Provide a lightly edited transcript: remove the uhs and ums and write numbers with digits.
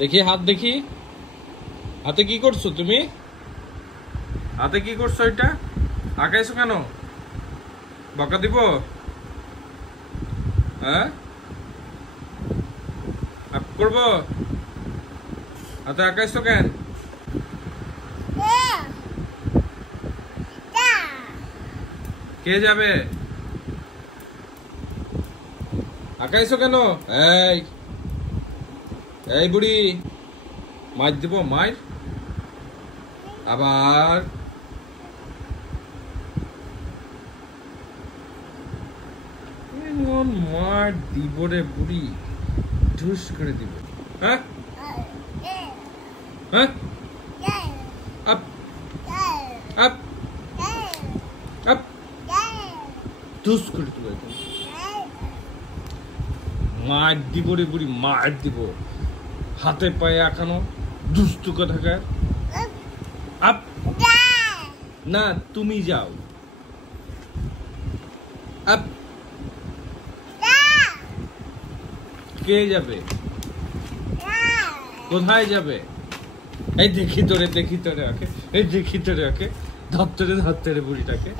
দেখি হাত দেখি। হাতে কি করছো তুমি? হাতে কি করছো? এটা আঁকাইছো কেন? বকা দিব? হ্যাঁ, আপ করবো? হাতে আঁকাইছো কেন? কে যাবে? আঁকাইছো কেন? এই এই বুড়ি, মার দিব, মার। আবার এমন মার দিব রে বুড়ি, ঢুস করে দিব। হ্যাঁ হ্যাঁ, আপ আপ আপ, ঢুস করে দিব। এখন মার দিব রে বুড়ি, মার দিব। হাতে পায়ে আঁকানো দুষ্টু কোথাকার। আপ না, তুমি যাও। আপ, কে যাবে? কোথায় যাবে? এই দেখি তোরে, দেখি তোরে ওকে, এই দেখি তোরে ওকে, ধর তোরে বুড়িটাকে।